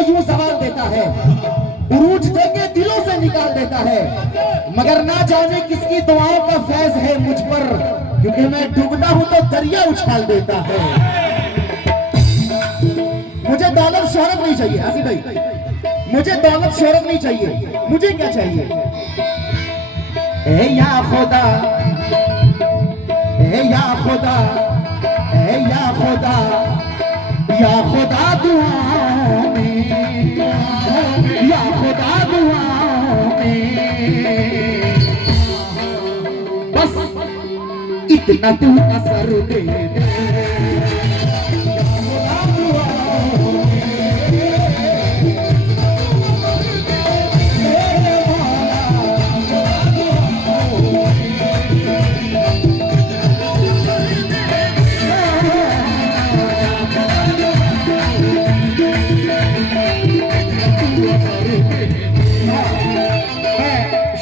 को यूं सवाल देता है, उरूज देके दिलों से निकाल देता है, मगर ना जाने किसकी दुआओं का फैज है मुझ पर, क्योंकि मैं डूबता हूं तो दरिया उछाल देता है। मुझे दौलत शोहरत नहीं चाहिए आसिफ भाई, मुझे दौलत शोहरत नहीं चाहिए, मुझे क्या चाहिए? ए या खुदा, ए या खुदा, ए या खुदा, या खुदा दुआओं में, या खुदा दुआओं में, बस इतना तू असर दे दे।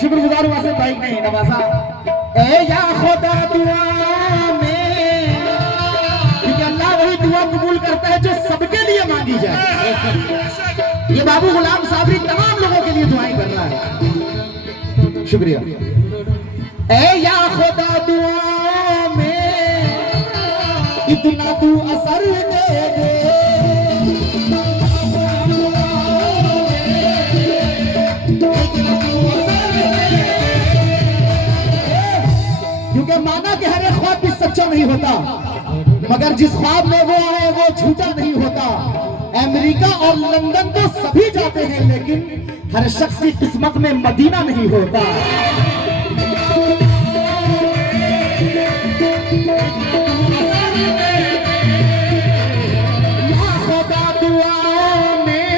शुक्रगुजार हूं आसिफ भाई ने नवाजा। ए या खुदा दुआ में, क्योंकि अल्लाह वही दुआ कबूल करता है जो सबके लिए मांगी जाए। ये बाबू गुलाम साबरी तमाम लोगों के लिए दुआएं कर रहा है, शुक्रिया। ए या खुदा दुआ में इतना तू असर दे दे, क्योंकि माना कि हर एक ख्वाब भी सच्चा नहीं होता, मगर जिस ख्वाब में वो आए वो झूठा नहीं होता। अमेरिका और लंदन तो सभी जाते हैं, लेकिन हर शख्स की किस्मत में मदीना नहीं होता। या खुदा दुआओं में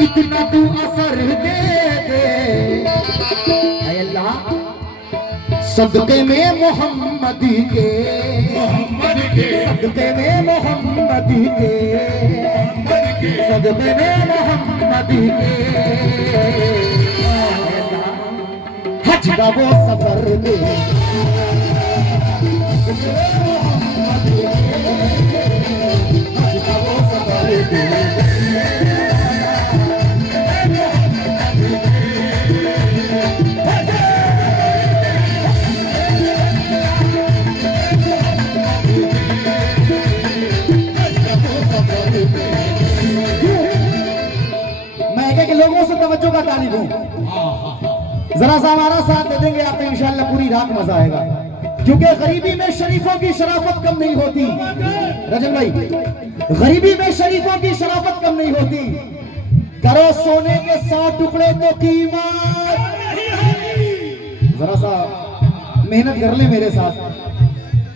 इतना तू असर दे दे, ऐ अल्लाह सदके में मोहम्मद के, सदके में मोहम्मद के, सदके में मोहम्मद के, हज का वो सफर दे, हज का वो सफर दे। के लोगों से तवज्जो का तालिब हूं, जरा सा हमारा साथ दे देंगे आप तो इंशाअल्लाह पूरी रात मजा आएगा, क्योंकि गरीबी में शरीफों की शराफत कम नहीं होती। रजन भाई, गरीबी में शरीफों की शराफत कम नहीं होती। करो सोने के 100 टुकड़े तो कीमत, जरा सा मेहनत कर ले मेरे साथ।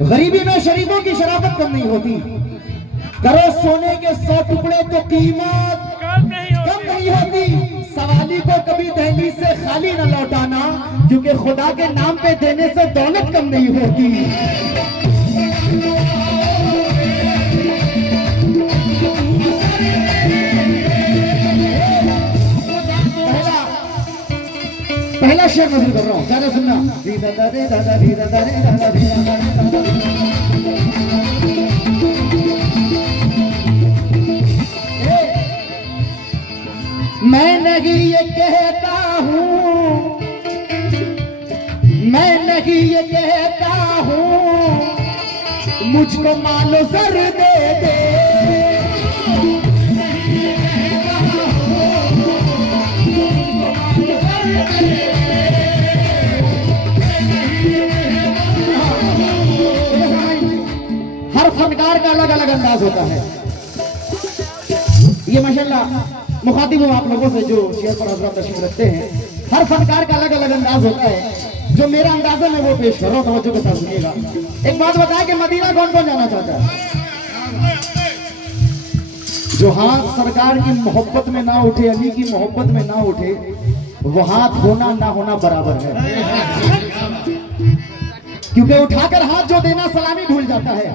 गरीबी में शरीफों की शराफत कम नहीं होती। करो सोने के 100 टुकड़े तो कीमत कम नहीं होती। सवाली को कभी दहलीज से खाली न लौटाना, क्योंकि खुदा के नाम पे देने से दौलत कम नहीं होती। पहला शेर नजर कर रहा हूं, ज्यादा सुनना। मैं नहीं ये कहता हूँ, मैं नहीं ये कहता हूँ मुझको मालो जर दे दे। हर फनकार का अलग अलग अंदाज होता है। ये माशाल्लाह मुखातिब हूं आप लोगों से जो शेर पर हजरत तशरीफ रखते हैं। हर फनकार का अलग अलग अंदाज होता है, जो मेरा अंदाज है मैं वो पेश कर रहा हूं, तवज्जो के साथ सुनिएगा। एक बात बताएं कि मदीना कौन कौन जाना चाहता है? जो हाथ सरकार की मोहब्बत में ना उठे, अली की मोहब्बत में ना उठे, वो हाथ होना ना होना बराबर है। क्योंकि उठाकर हाथ जो देना सलामी भूल जाता है,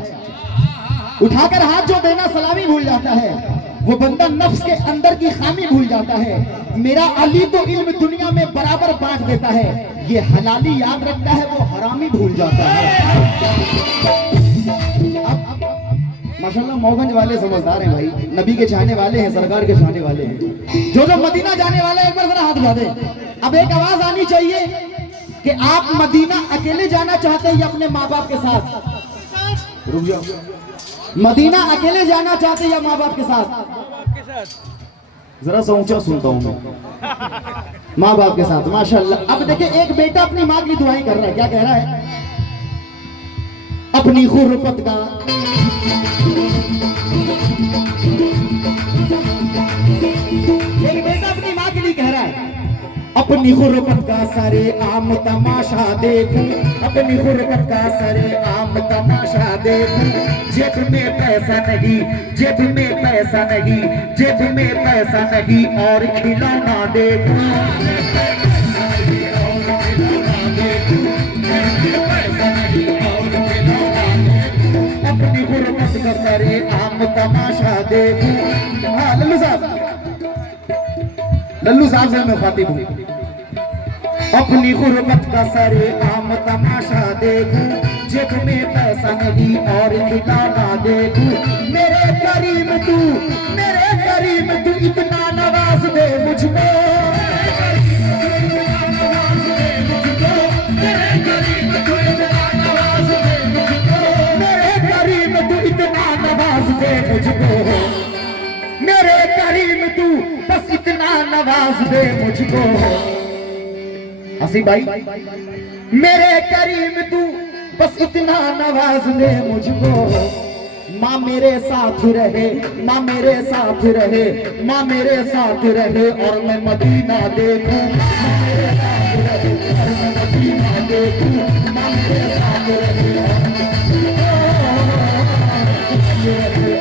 उठाकर हाथ जो देना सलामी भूल जाता है, वो बंदा नफ्स के अंदर की खामी भूल जाता है। मेरा अली तो इल्म दुनिया में बराबर बांट देता है, ये हलाली याद रखता है, वो हरामी भूल जाता है। अब माशाल्लाह मौगंज वाले समझदार हैं भाई, नबी के चाहने वाले हैं, सरकार के चाहने वाले हैं। जो जो मदीना जाने वाले हैं एक बार जरा हाथ उठा दे। अब एक आवाज आनी चाहिए कि आप मदीना अकेले जाना चाहते हैं या अपने माँ बाप के साथ? रुक जाओ। मदीना अकेले जाना चाहते हैं या माँ बाप के साथ? जरा सा ऊंचा सुनता हूँ मैं। माँ बाप के साथ, माशाल्लाह। अब देखिए एक बेटा अपनी माँ की दुआएं कर रहा है, क्या कह रहा है? अपनी खुरपत का एक बेटा अपनी माँ के लिए कह रहा है, अपनी खुरपत का सारे आम तमाशा देखूं, अपनी खुरपत का सारे आम तमाशा देखूं, जेब में पैसा नहीं, जेब में पैसा नहीं, जेब में पैसा नहीं और खिलौना देखूं, अपनी खुरपत का सारे आम तमाशा देखूं। हाँ लल्लू साहब से मैं खातिब हूँ। अपनी खुरपत का सारे आम तमाशा देखूं, जेब में पैसा नहीं और खिलौना देखूं, मेरे करीम तू इतना नवाज दे मुझको, मेरे करीम तू इतना नवाज दे मुझको, मेरे करीम तू इतना नवाज दे मुझको, मेरे करीम तू बस इतना नवाज दे मुझको। हसी भाई, मेरे करीम तू बस इतना नवाज दे मुझको, माँ मेरे साथ रहे, माँ मेरे साथ रहे, माँ मेरे साथ रहे और मैं मदीना देखूं, माँ मेरे साथ रहे और मैं मदीना देखूं, माँ मेरे